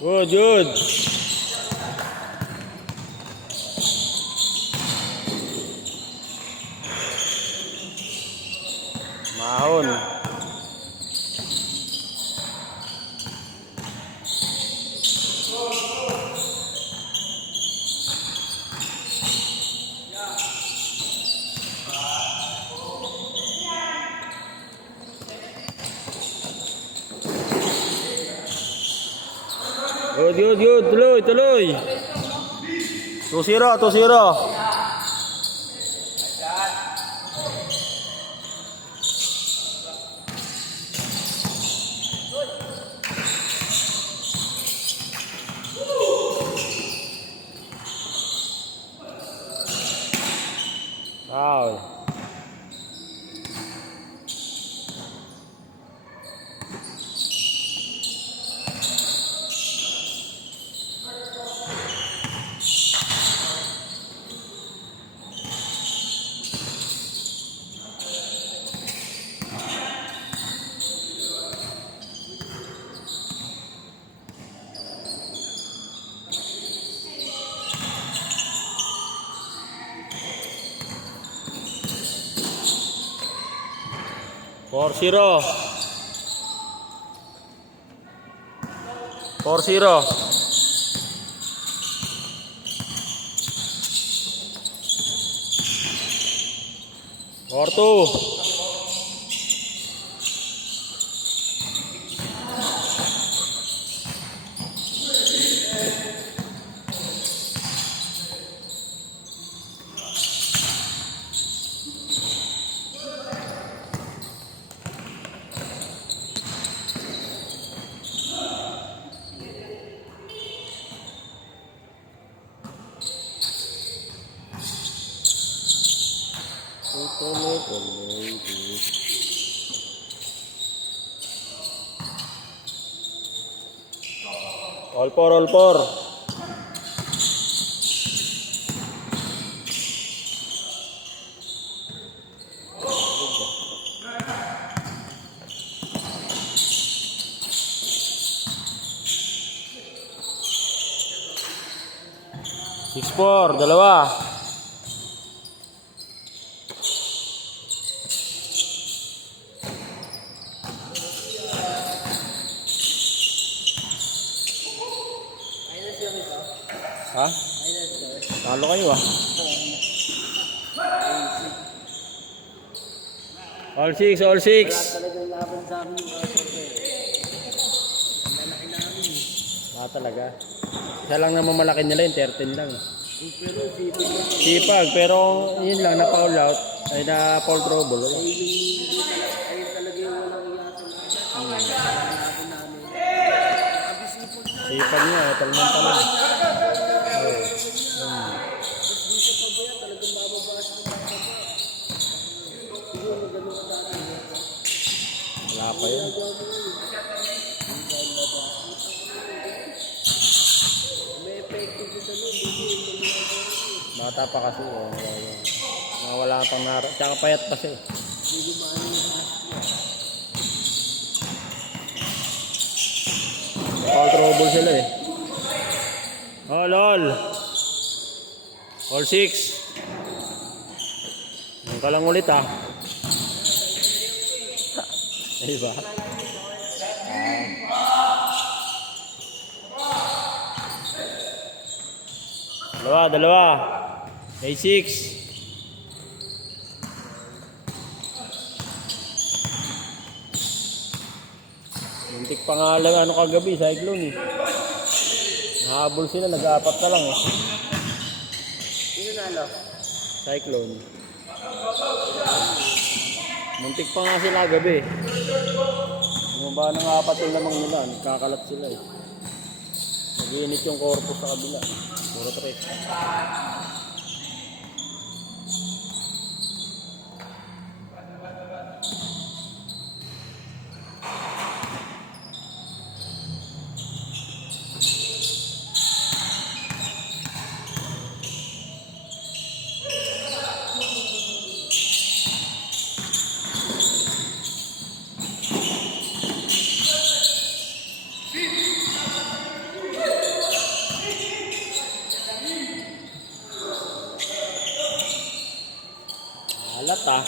Good, good. Mahon. Good, good, good. Tuloy, tuloy. 2-0, 2-0. Foul. Four zero. 4-0. Or 2. All four, all four. Six four, dalawa. Ha? Talo kayo ah. All six, all six. Talaga. Isa lang naman malaki nila yung 13 lang. Sipag, pero yun lang, na-foul out. Ay na-foul trouble. Sipag niya, talman pa lang. Wala pa yun. Bata pa kasi. Wala pang naro. Tsaka payat kasi. All trouble sila eh. All. All six. Yan ka lang ulit ah. Diba? Dalawa. A6. Muntik pa nga lang ano kagabi, Cyclone eh. Nahabol sila, nag-aapat na lang eh. Sino nalo? Cyclone. Muntik pa nga sila gabi. Bumaba ng apat yung lamang nila, nagkakalat sila eh. Nag-iinit yung corpus sa kabila. Puro trip. ah.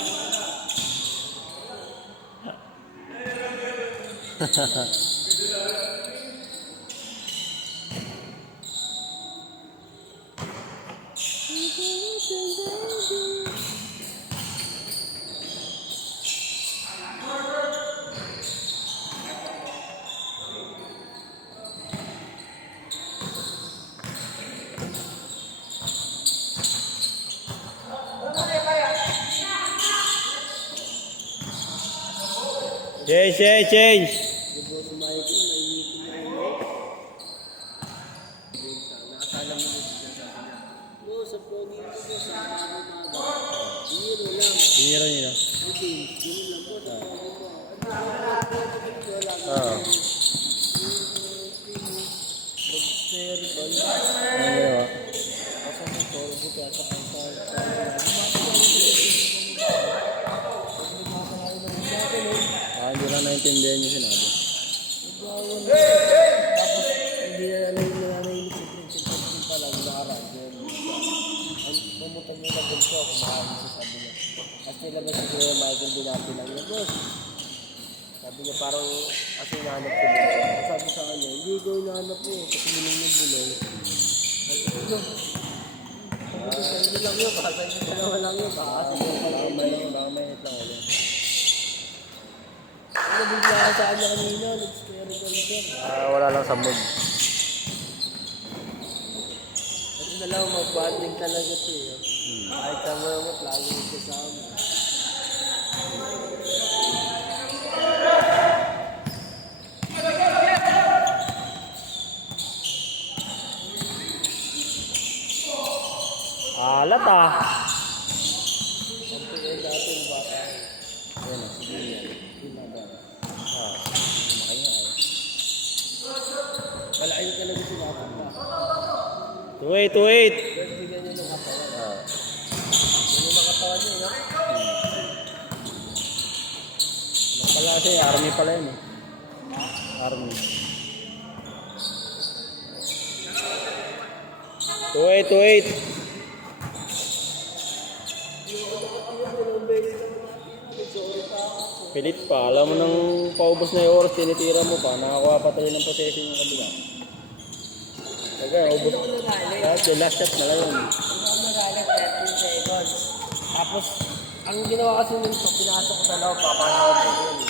Change. Nakasala mo na siya sa kanya. No, sa pogi ko po sa biro lang. Binira niyo na. Okay, biro lang po sa pogi ko. Oo. Ano ginawa? Kasi may torbo kaya sa kansal. Hindi lang naintindihan niyo sinabi. Tapos hindi na nanahimik si Prince pala nakaraan. Ang pumunta niya na bulso ako maraming sa sabi niya. At nilabas si Kuya Michael binati lang niya, boss. Sabi niya parang kasi hinahanap ko niya. Sabi sa kanya, hindi ko hinahanap mo kasi minong yung bulong. Sabi ko, hindi lang yun, baka sa inyo dalawa lang yun, baka kasi ko pala yun. Baka may hit lang ulit. Nabigla ka sa kanya kanina, nag-scary ka rin. Wala lang sa mood. At dalawa mag-bonding talaga ito eh. Kahit sa mga mo, lagi yung kasama. Alat ah. Ito yung dati yung bata. Ayan ah, sige yan. Lumaki nga eh. Malaki na talaga si bata pa. Wait. Pero bigyan niya ng katawan. Yun yung mga katawan niya, no? Ano pala kasi, army pala yun eh. Army. Wait. Pilit pa. Alam mo nang paubos na yung oras, tinitira mo pa. Nakakuha pa tayo ng possession yung kabila. Okay, ubos. Lahat yung last shot na lang yun. Ako nagalit 13 seconds. Tapos, ang ginawa kasi nito, pinasok ko sa loob, papanawag ko yun.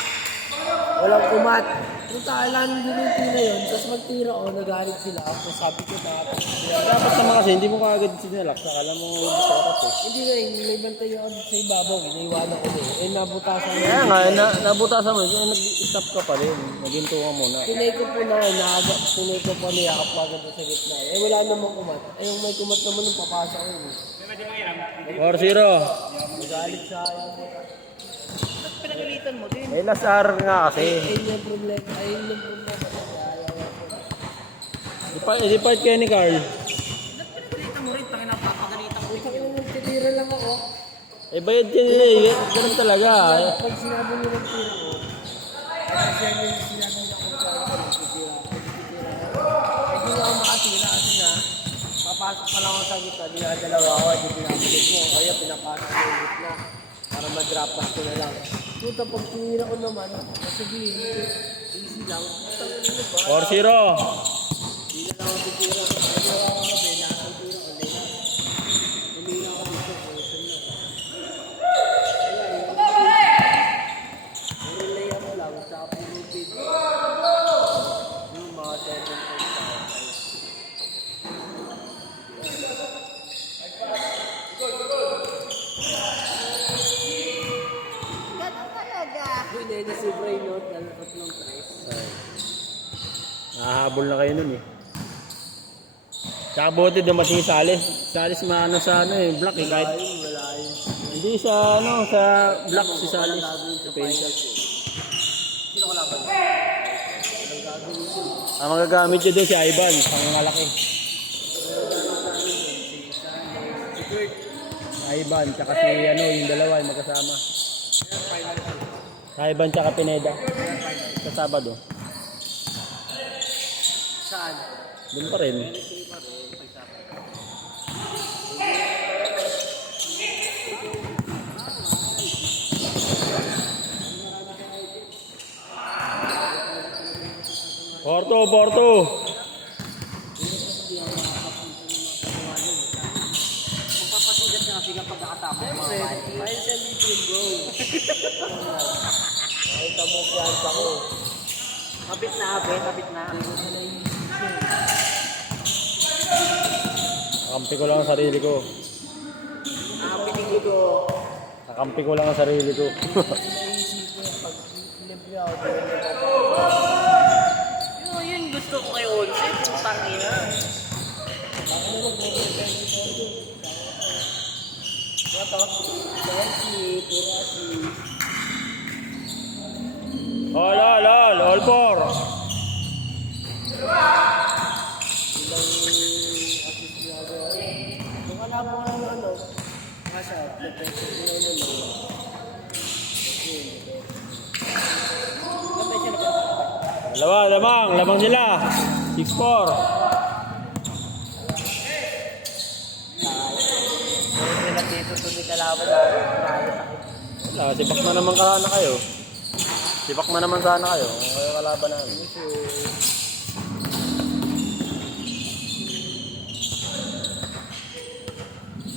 Walang kumat. Kung taalan din yung tira yun, tapos magtira ko, nagalit sila. Tapos sabi ko dapat. Dapat naman kasi, hindi mo kaagad sinilak. Akala mo ubos ka kasi. Hindi na yun, may bantay ako sa ibabaw, iniiwanan ko din. Eh, nabutasan mo. Kaya nga, nabutasan mo. Nag-stop ka pa rin. Naghinto ka muna. Pinay ko po na, pinay ko po niya ako agad sa gitna. Eh, wala namang kumat. Eh, yung may kumat naman yung papasok ko yun. 4-0. Nagalit sa akin. Pinagalitan mo din. Eh, last hour nga kasi. Ayun yung problema. Ayun yung problema. Depart kayo ni Carl. Pinagalitan mo rin. Tangin ang papagalitan ko. Tangin ang nagtitira lang ako. Eh, bayad ka nila eh. Ganun talaga. Pag sinabi nyo nagtira ko, kasi yan yung sinabi niya kung saan ko nagtitira. Eh, di na ako makatira kasi nga, papasok pa lang ako sa gitna. Di na dalawa ako. Di pinapalik mo. Kaya pinapasok ko yung gitna. Para ma-drop pass ko na lang. Puta, pag tinira ko naman, sabihin, easy lang. Tangin nyo ba? 4-0. Hindi na lang ako titira. Ano ako kabe, nakatitira ko. Hindi na ako dito. Position na. Relay ako lang sa puro pit. Yung mga 7 points sa akin. Uy, nene si Bray Note, lalapot ng tres. Nahahabol na kayo nun eh. Tsaka buti dumating si Salis. Salis maano sa ano eh, black eh. Kahit Wala yun. hindi sa ano, sa black si Salis. Sa finals eh. Sino ko laban? Walang gagawin yun. Ang magagamit nyo doon si Ivan, ang malaki. Si Kurt. Ivan, tsaka si ano, yung dalawa yung magkasama. Ivan tsaka Pineda. Sa Sabado. Saan? Doon pa rin. Porto. Magpapasigat na sila pag nakatapos. Ayun sa meeting, bro. Nakita mo fiyansa ko. Kapit na. Kakampi ko lang ang sarili ko. Pinig ko. Kakampi ko lang ang sarili ko. Naisip ko yung pag libre ako, di na Yun gusto ko kay Olse. Putang ina. All four. Kung alam mo ano, kasi, depression ko yun Lamang sila. 6-4. Sila dito tuloy kalaban natin. Wala, sibak na naman sana kayo. Sibak na naman sana kayo. Kung kayo kalaban namin.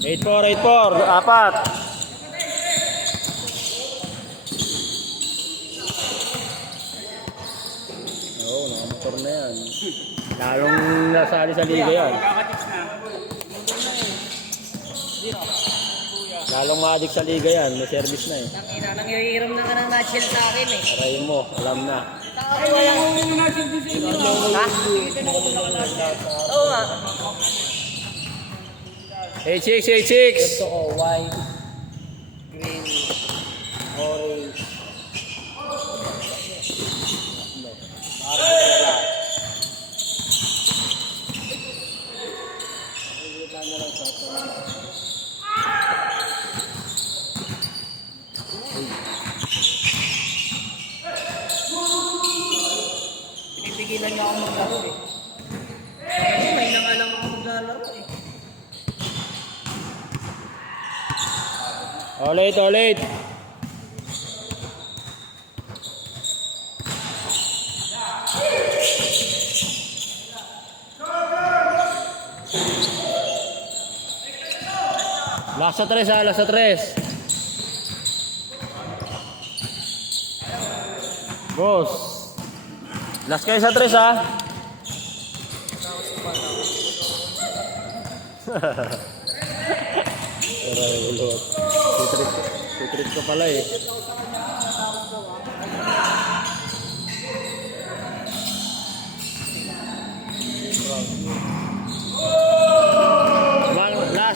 8-4, apat. Oo, nakamotor na yan. Lalong nasali sa liga yan. Lalong ma-addict sa liga yan. May service na eh. Tangina, nangihiram na ka ng nutshell sa akin eh. Aray mo, alam na. Ay, wala akong nutshell din sa inyo. Ha? Oo nga. 8-6. Ito ko, white, green, orange. Parang wala. Nakikita na lang sa ito. Pinipigilan niya ako maglaro eh. Kasi may nangalang ako maglalaro eh. Ulit. Last sa 3. Boss. Last kayo sa 3 ha. Aray, ulot. Tutrik ko pala eh.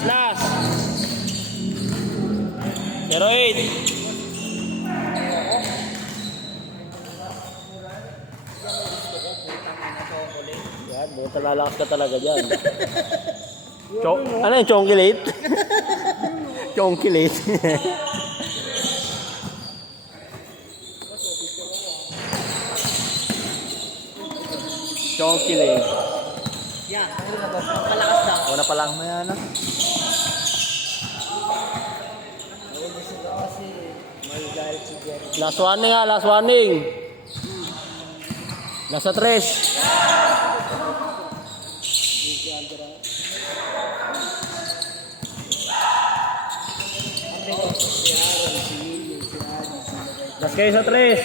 Last. 0-8. Yan, buta lalakas ka talaga dyan. Ano yung chongkilit? Chongkilit. Chongkilit. Yan, malakas daw. Una pa lang na yan. Gusto ko kasi magagalit si Jerry. Last warning. Nasa 3. Last kayo sa 3.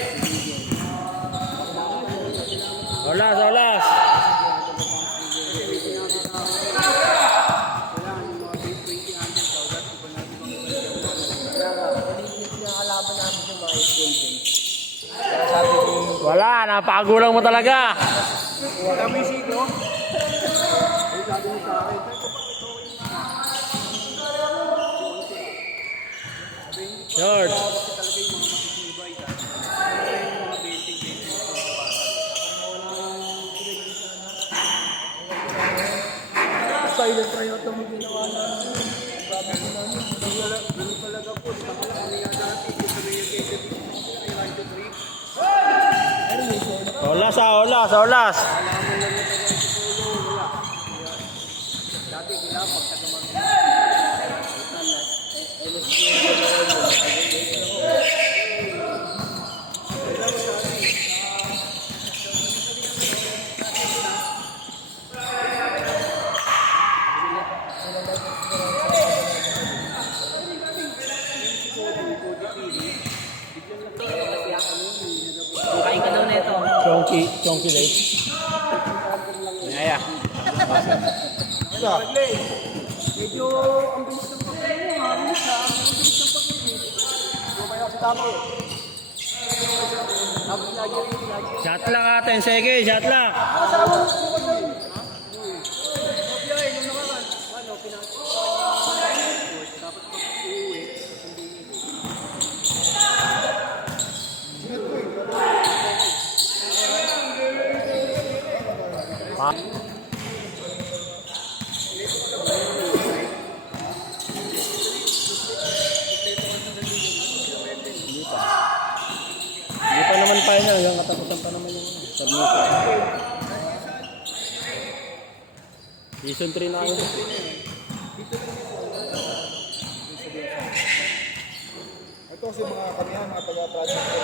Olas. Wala, napakagulang mo talaga. George. Silent tryout naman ginawa namin. Bago ko namin. Ganun talaga po. Ano yan dati? Gusto mo yung Olas. dati kailangan pagkagaman. Donkey Lake. Naya. Medyo ang bilis ng pagkain mo, ang bilis ng pagkain. Lumaya sa tama eh. Tapos lagi. Shot lang ate, sige, shot lang. Kasama mo po kasi. Okay, nung nakaraan, dapat pag-uwi, Hindi pa naman final, hanggang katapusan pa naman yung submission. Season 3 na ako. ito kasi mga kanihan, mga taga-project ko.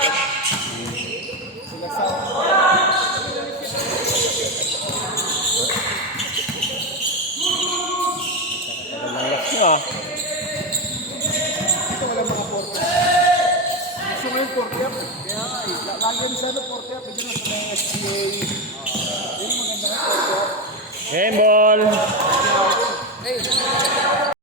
Sila sa... Last nyo ah. Ito wala mga porte. Gusto mo yung porte up? Kaya nga eh. Lagi rin sana porte up. Ito na sa mga SGA. Yun ang maganda nga porte up. Game ball. Hey,